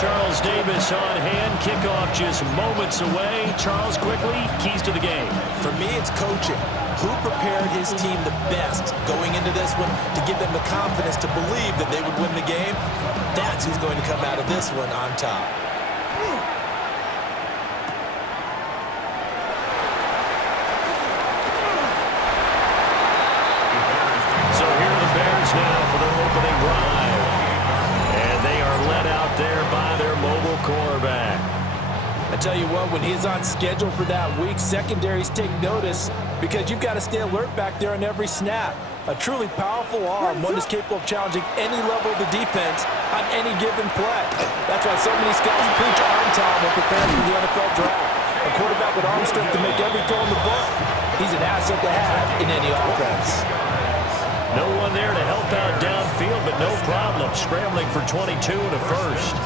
Charles Davis on hand. Kickoff just moments away. Charles, quickly, keys to the game. For me, it's coaching. Who prepared his team the best going into this one to give them the confidence to believe that they would win the game? That's who's going to come out of this one on top. So here are the Bears now for their opening drive. And they are led out there by their mobile quarterback. I tell you what, when he's on schedule for that week, secondaries take notice because you've got to stay alert back there on every snap. A truly powerful arm, one that's capable of challenging any level of the defense on any given play. That's why so many scouts preach arm time when preparing for the NFL draft. A quarterback with arm strength to make every throw in the book. He's an asset to have in any offense. No one there to help out downfield, but no problem. Scrambling for 22 and a first.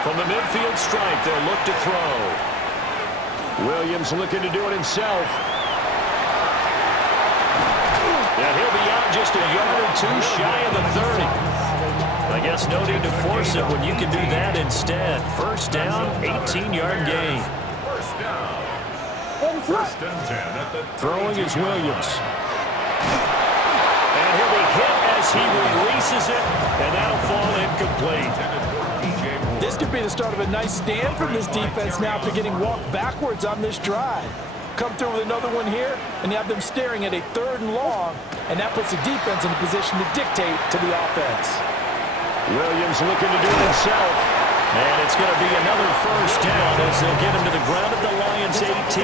From the midfield stripe, they'll look to throw. Williams looking to do it himself. And he'll be out just a yard or two shy of the 30. I guess no need to force it when you can do that instead. First down, 18-yard gain. First and 10 at the throwing is Williams. And he'll be hit as he releases it, and that'll fall incomplete. This could be the start of a nice stand from this defense now after getting walked backwards on this drive. Come through with another one here, and you have them staring at a 3rd and long, and that puts the defense in a position to dictate to the offense. Williams looking to do it himself. And it's going to be another first down as they'll get him to the ground at the Lions' 18.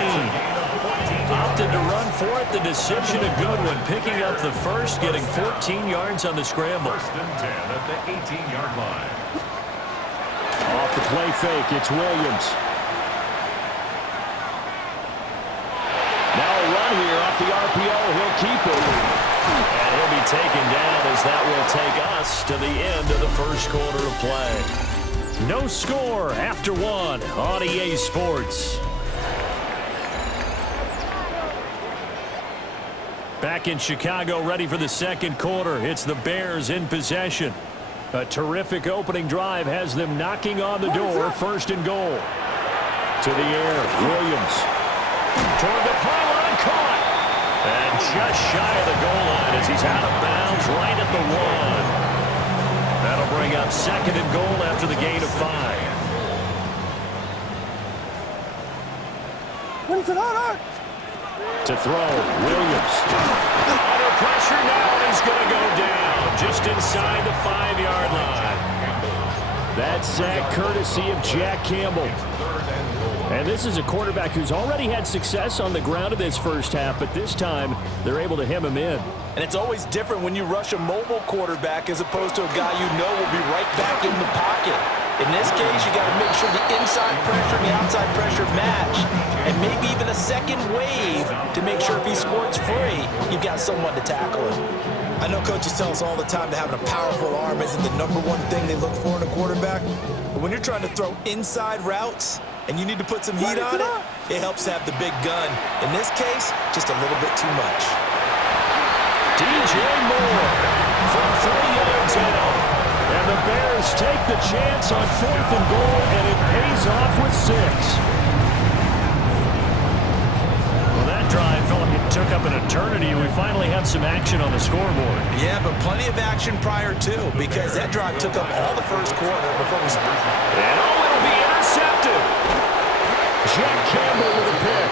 Opted to run for it. The decision a good one. Picking up the first, getting 14 yards on the scramble. First and 10 at the 18-yard line. Off the play fake, it's Williams. Now a run here off the RPO. He'll keep it. And he'll be taken down as that will take us to the end of the first quarter of play. No score after one on EA Sports. Back in Chicago, ready for the second quarter. It's the Bears in possession. A terrific opening drive has them knocking on the door. First and goal. To the air, Williams. Toward the pylon, caught. And just shy of the goal line as he's out of bounds right at the 1. That'll bring up second and goal after the gain of 5. To throw, Williams. Under pressure now, and he's going to go down just inside the 5-yard line. That sack courtesy of Jack Campbell. And this is a quarterback who's already had success on the ground in this first half, but this time they're able to hem him in. And it's always different when you rush a mobile quarterback as opposed to a guy you know will be right back in the pocket. In this case, you got to make sure the inside pressure and the outside pressure match, and maybe even a second wave to make sure if he squirts free, you've got someone to tackle him. I know coaches tell us all the time that having a powerful arm isn't the #1 thing they look for in a quarterback, but when you're trying to throw inside routes and you need to put some heat on it, it helps to have the big gun. In this case, just a little bit too much. DJ Moore from 3 yards out. And the Bears take the chance on 4th and goal, and it pays off with 6. Well, that drive felt like it took up an eternity. We finally have some action on the scoreboard. Yeah, but plenty of action prior to, because that drive took up all the first quarter before we started. And it'll be intercepted. Jack Campbell with a pick.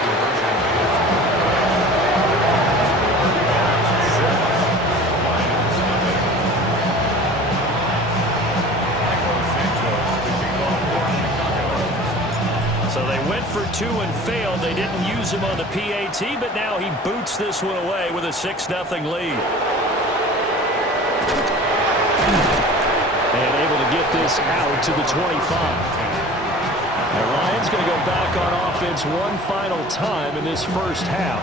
So they went for 2 and failed. They didn't use him on the PAT, but now he boots this one away with a 6-0 lead. And able to get this out to the 25. The Lions going to go back on offense one final time in this first half.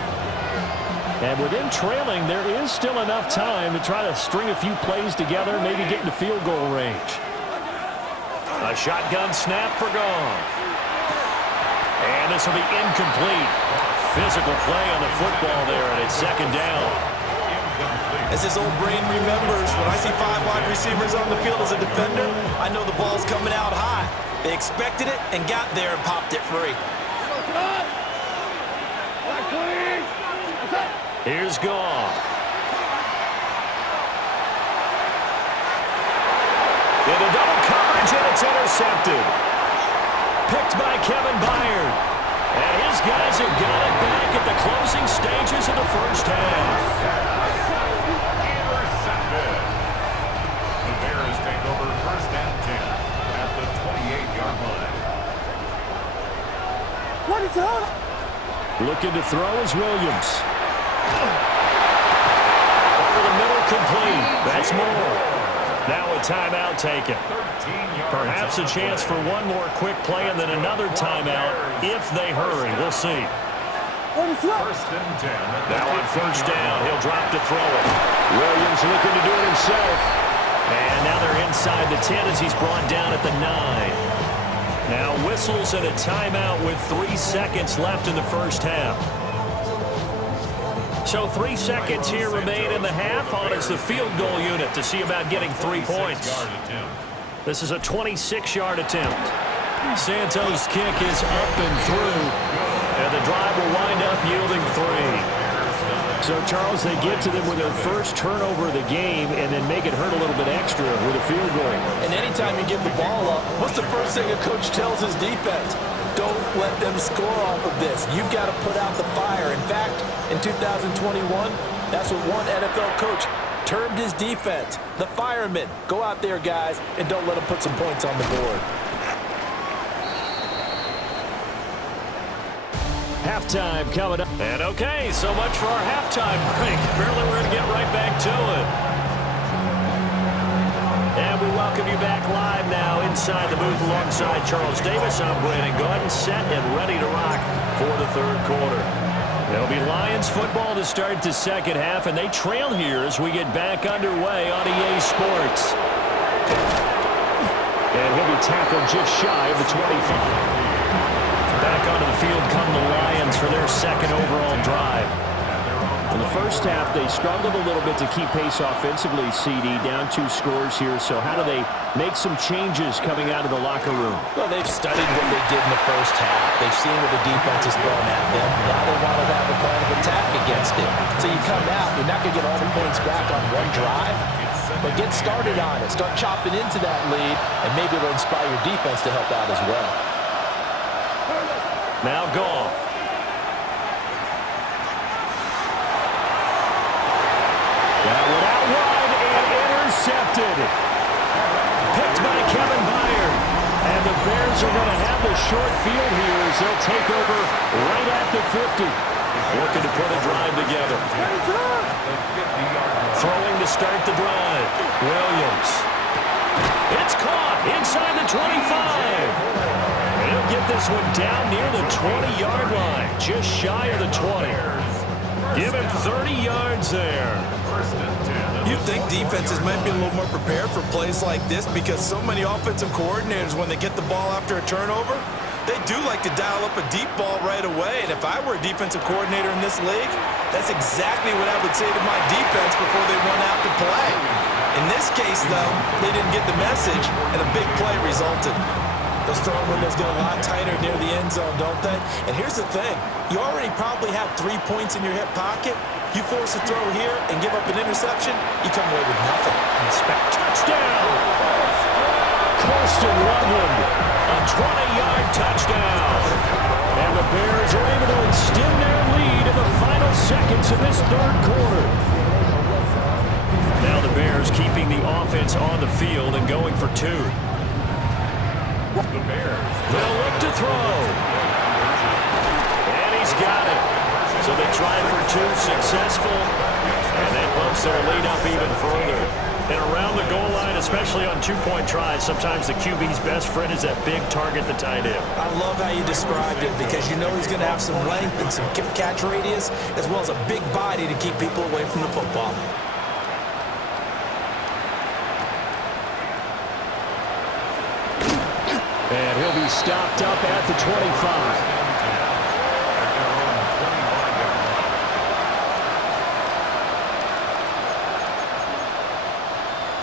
And with them trailing, there is still enough time to try to string a few plays together, maybe get into field goal range. A shotgun snap for Goff. And this will be incomplete. Physical play on the football there, and it's second down. As his old brain remembers, when I see 5 wide receivers on the field as a defender, I know the ball's coming out high. They expected it and got there and popped it free. Here's Goff. Into double coverage, and it's intercepted. Picked by Kevin Byard. And his guys have got it back at the closing stages of the first half. Intercepted. The Bears take over first and 10 at the 28-yard line. What is up? Looking to throw is Williams. Over the middle, complete. That's more. Now a timeout taken. Perhaps a chance for one more quick play and then another timeout if they hurry. We'll see. First and 10. Now on first down, he'll drop to throw it. Williams looking to do it himself. And now they're inside the 10 as he's brought down at the 9. Now whistles and a timeout with 3 seconds left in the first half. So 3 seconds here remain in the half on as the field goal unit to see about getting 3 points. This is a 26-yard attempt. Santos' kick is up and through, and the drive will wind up yielding 3. So, Charles, they get to them with their first turnover of the game and then make it hurt a little bit extra with a field goal. And anytime you give the ball up, what's the first thing a coach tells his defense? Don't let them score off of this. You've got to put out the fire. In fact, in 2021, that's what one NFL coach termed his defense, the firemen. Go out there, guys, and don't let them put some points on the board. Halftime coming up. And okay, so much for our halftime break. Apparently we're going to get right back to it. And we welcome you back live now inside the booth alongside Charles Davis. I'm Brandon Gordon, set and ready to rock for the third quarter. It'll be Lions football to start the second half, and they trail here as we get back underway on EA Sports. And he'll be tackled just shy of the 25. Back onto the field come the Lions for their second overall drive. In the first half, they struggled a little bit to keep pace offensively, CD, down 2 scores here. So how do they make some changes coming out of the locker room? Well, they've studied what they did in the first half. They've seen what the defense is throwing at them. Now they want to have a plan of attack against it. So you come out, you're not going to get all the points back on one drive, but get started on it. Start chopping into that lead, and maybe it'll inspire your defense to help out as well. Now Goff. That one out wide and intercepted. Picked by Kevin Byard. And the Bears are going to have the short field here as they'll take over right at the 50. Looking to put a drive together. Throwing to start the drive. Williams. It's caught inside the 25. He'll get this one down near the 20-yard line, just shy of the 20. Give him 30 yards there. You think defenses might be a little more prepared for plays like this because so many offensive coordinators, when they get the ball after a turnover, they do like to dial up a deep ball right away. And if I were a defensive coordinator in this league, that's exactly what I would say to my defense before they run out to play. In this case, though, they didn't get the message, and a big play resulted. Those throwing windows get a lot tighter near the end zone, don't they? And here's the thing. You already probably have 3 points in your hip pocket. You force a throw here and give up an interception, you come away with nothing. Touchdown! Colston Loveland, a 20-yard touchdown. And the Bears are able to extend their lead in the final seconds of this third quarter. Now the Bears keeping the offense on the field and going for 2. The Bears. They'll look to throw. And he's got it. So they tried for 2, successful. And that bumps their lead up even further. And around the goal line, especially on 2-point tries, sometimes the QB's best friend is that big target, the tight end. I love how you described it because you know he's going to have some length and some catch radius as well as a big body to keep people away from the football. And he'll be stopped up at the 25.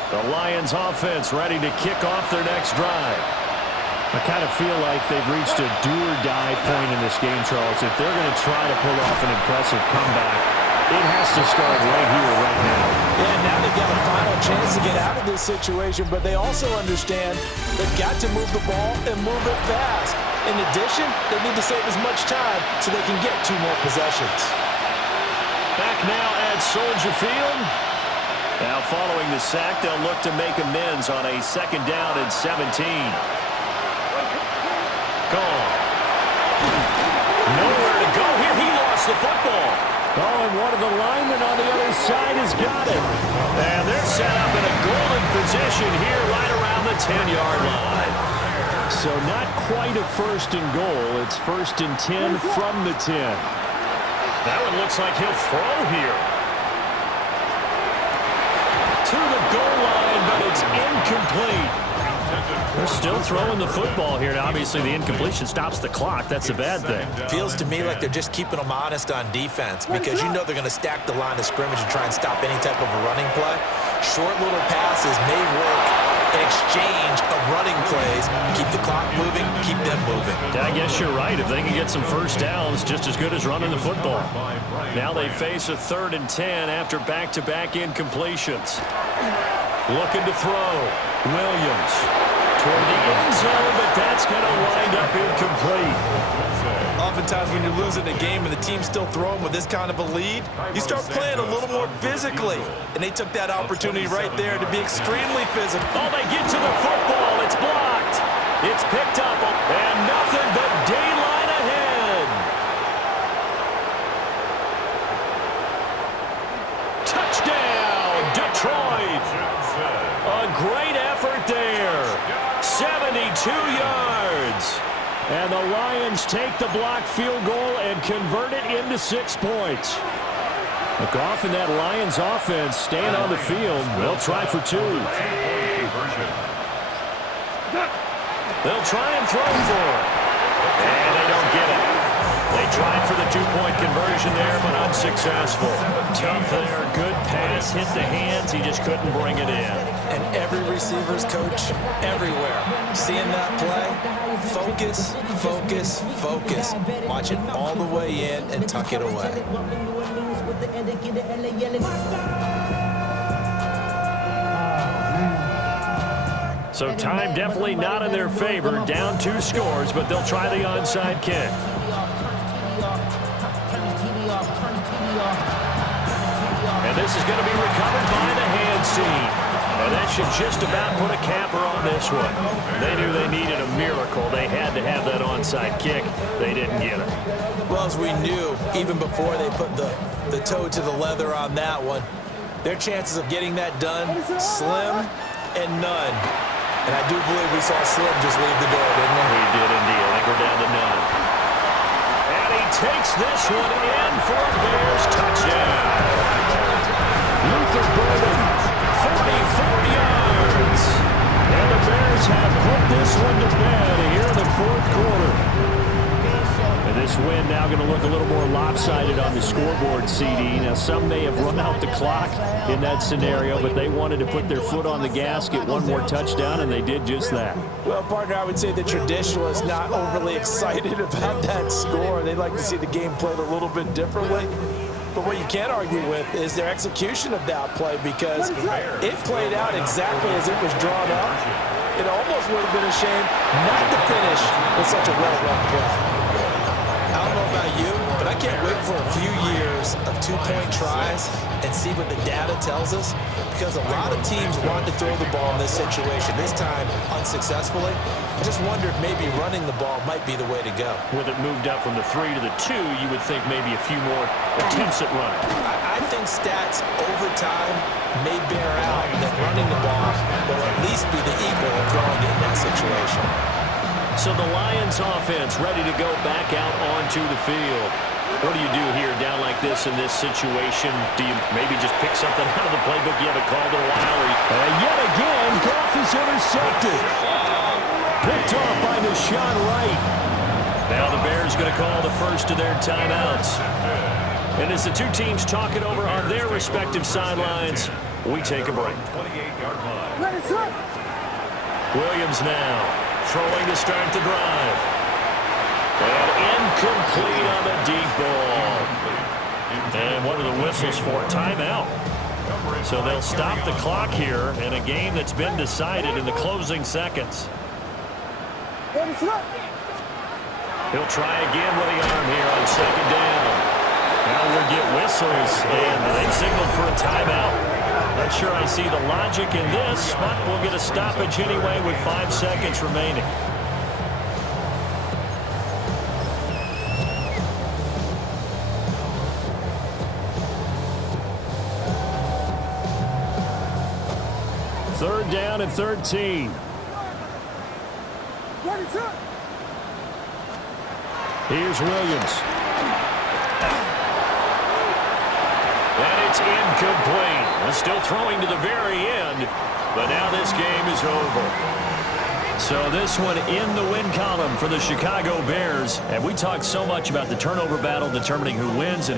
The Lions offense ready to kick off their next drive. I kind of feel like they've reached a do-or-die point in this game, Charles. If they're going to try to pull off an impressive comeback, it has to start right here, right now. Yeah, now they've got a final chance to get out of this situation, but they also understand they've got to move the ball and move it fast. In addition, they need to save as much time so they can get 2 more possessions. Back now at Soldier Field. Now following the sack, they'll look to make amends on a 2nd down and 17. Gone. Nowhere to go here. He lost the football. Oh, and one of the linemen on the other side has got it. And they're set up in a golden position here right around the 10-yard line. So not quite a 1st and goal. It's 1st and 10 from the 10. That one looks like he'll throw here. To the goal line, but it's incomplete. They're still throwing the football here. Now, obviously, the incompletion stops the clock. That's a bad thing. Feels to me like they're just keeping them honest on defense because you know they're going to stack the line of scrimmage and try and stop any type of a running play. Short little passes may work in exchange of running plays. Keep the clock moving, keep them moving. I guess you're right. If they can get some first downs, just as good as running the football. Now they face a 3rd and 10 after back-to-back incompletions. Looking to throw. Williams toward the end zone, but that's going to wind up incomplete. Oftentimes when you're losing a game and the team's still throwing with this kind of a lead, you start playing a little more physically. And they took that opportunity right there to be extremely physical. Oh, they get to the football. It's blocked. It's picked up, and nothing but daylight ahead. Touchdown, Detroit. A great effort there. 72 yards. And the Lions take the blocked field goal and convert it into 6 points. Look off in that Lions offense, staying on the field. They'll try for 2. They'll try and throw for it. And they don't get it. They tried for the 2-point conversion there, but unsuccessful. Tough there. Good pass. Hit the hands. He just couldn't bring it in. And every receiver's coach everywhere. Seeing that play, focus, focus, focus. Watch it all the way in and tuck it away. So time definitely not in their favor. Down 2 scores, but they'll try the onside kick. And this is going to be recovered by the hands team. And that should just about put a capper on this one. They knew they needed a miracle. They had to have that onside kick. They didn't get it. Well, as we knew, even before they put the toe to the leather on that one, their chances of getting that done, slim and none. And I do believe we saw Slim just leave the door, didn't we? We did indeed. I think we're down to none. And he takes this one in for a Bears touchdown. Luther Burden, 44 yards. And the Bears have put this one to bed here in the 4th quarter. And this win now going to look a little more lopsided on the scoreboard, CD. Now, some may have run out the clock in that scenario, but they wanted to put their foot on the gas, get one more touchdown, and they did just that. Well, partner, I would say the traditionalists not overly excited about that score. They'd like to see the game played a little bit differently. But what you can't argue with is their execution of that play because it played out exactly as it was drawn up. It almost would have been a shame not to finish with such a well-run play. I don't know about you, but I can't wait for a few years of 2-point tries and see what the data tells us because a lot of teams want to throw the ball in this situation, this time unsuccessfully. I just wonder if maybe running the ball might be the way to go. With it moved up from the 3 to the 2, you would think maybe a few more attempts at running. I think stats over time may bear out that running the ball will at least be the equal of throwing it in that situation. So the Lions offense ready to go back out onto the field. What do you do here down like this in this situation? Do you maybe just pick something out of the playbook you haven't called in a while? And yet again, Goff is intercepted. Picked off by Deshaun Wright. Now the Bears going to call the first of their timeouts. And as the two teams talk it over on their respective sidelines, We take a break. 28-yard line. Williams now throwing to start the drive. And incomplete on the deep ball. And what are the whistles for? Timeout. So they'll stop the clock here in a game that's been decided in the closing seconds. He'll try again with the arm here on second down. Now we'll get whistles, and they've signaled for a timeout. Not sure I see the logic in this, but we'll get a stoppage anyway with 5 seconds remaining. Third down and 13. Here's Williams. And it's incomplete. Still throwing to the very end, but now this game is over. So this one in the win column for the Chicago Bears. And we talked so much about the turnover battle determining who wins and who